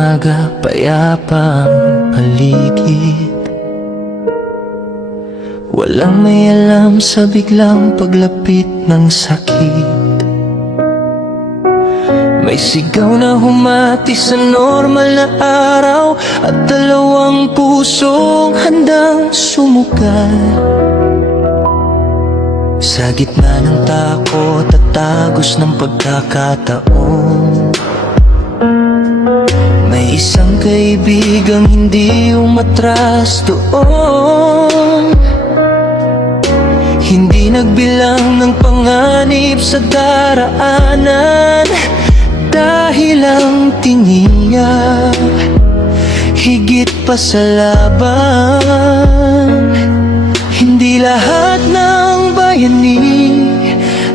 umaga, payapang paligid. Walang may alam sa biglang paglapit ng sakit. May sigaw na humati sa normal na araw, at dalawang pusong handang sumugal. Sa gitna ng takot at tagos ng pagkakataon, may isang kaibigang hindi umatras doon. Hindi nagbilang ng panganib sa daraanan, dahil ang tiniyak higit pa sa laban. Hindi lahat ng bayani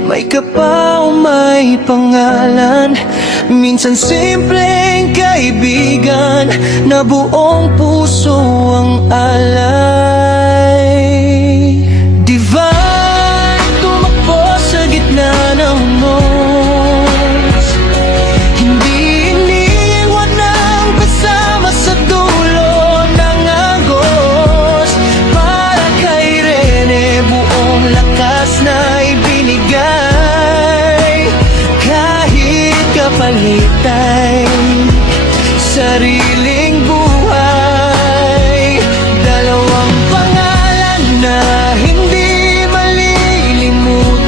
may kapaw, may pangalan. Minsan simpleng kaibigan na buong puso ang alay. Divine, tumakbo sa gitna ng unos, hindi iniwan ng kasama sa dulo ng agos. Para kay Rene, buong lakas na ibinigay, kahit kapalit ay sariling buhay. Dalawang pangalan na hindi malilimutan,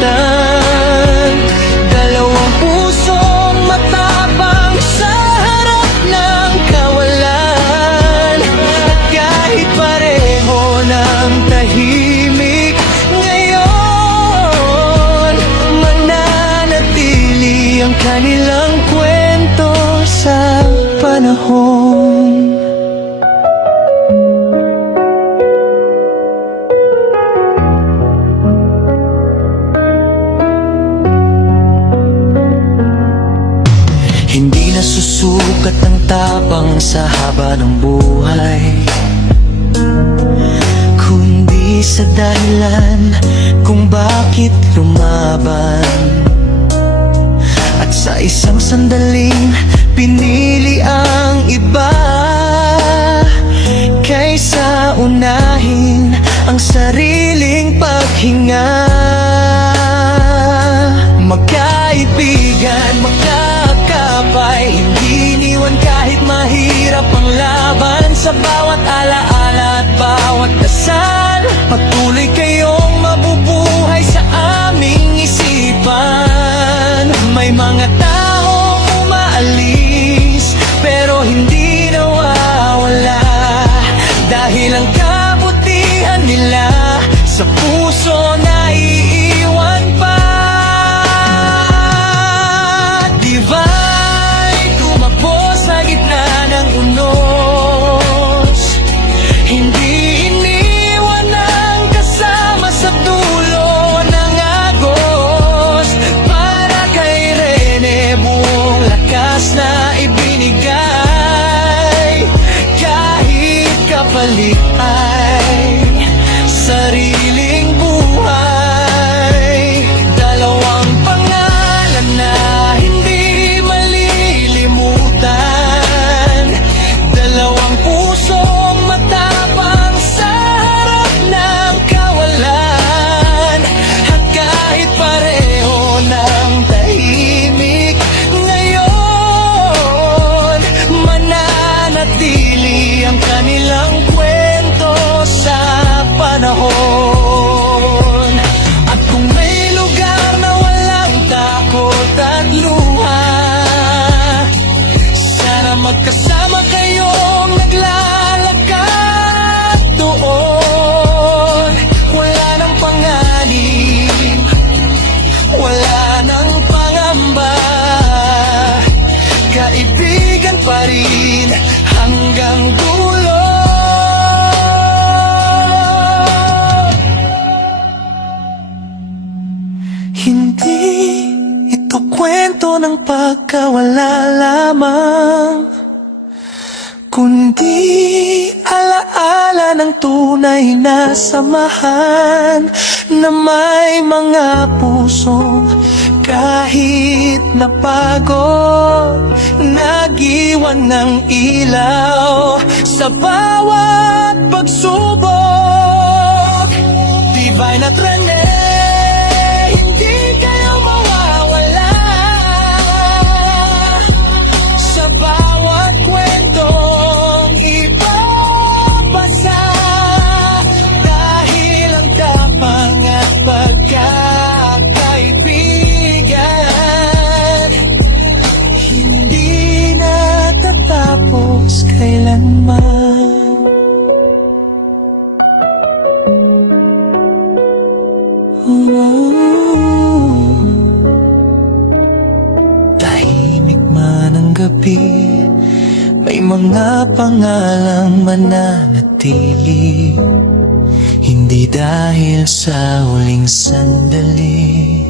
dalawang pusong matapang sa harap ng kawalan. At kahit pareho ng tahimik ngayon, mananatili ang kanilang kwento sa panahon. Hindi nasusukat ang tapang sa haba ng buhay, kundi sa dahilan kung bakit lumaban. At sa isang sandaling pinili ang iba, kaysa unahin ang sariling paghinga. Magkaibigan, magkakapay, hindi iniwan kahit mahirap ang laban. Sa bawat alaala at bawat dasal, patuloy kayong mabubuhay sa aming isipan. May mga taong umaalis, pero hindi nawawala, dahil ang kabutihan nila sa puso na iiwan pa. Divine, tumakbo sa gitna ng unos, hindi iniwan ang kasama sa dulo ng agos. Para kay Rene, buong lakas na ibinigay, kahit kapalit ay sariling buhay. Dalawang pangalan na hindi malilimutan, dalawang pusong matapang sa harap ng kawalan. At kahit pareho ng tahimik ngayon, mananatili ang kanilang kwento sa panahon. At kung may lugar na walang takot at luha, sana magkasama kayong naglalakad doon. Wala nang panganib, wala nang pangamba, kaibigan pa rin hanggang dulo. Hindi ito kwento ng pagkawala lamang, kundi alaala ng tunay na samahan, na may mga pusong kahit napagod, nag-iwan ng ilaw sa bawat pagsubok. Divine at Rene, hindi kayo mawawala sa bawat kwentong ipapasa, dahil ang tapang at pagkakaibigan hindi natatapos kailanman. Tahimik man ang gabi, may mga pangalang mananatili, hindi dahil sa huling sandali,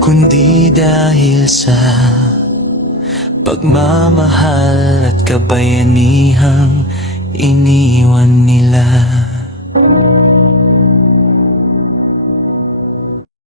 kundi dahil sa pagmamahal at kabayanihang iniwan nila.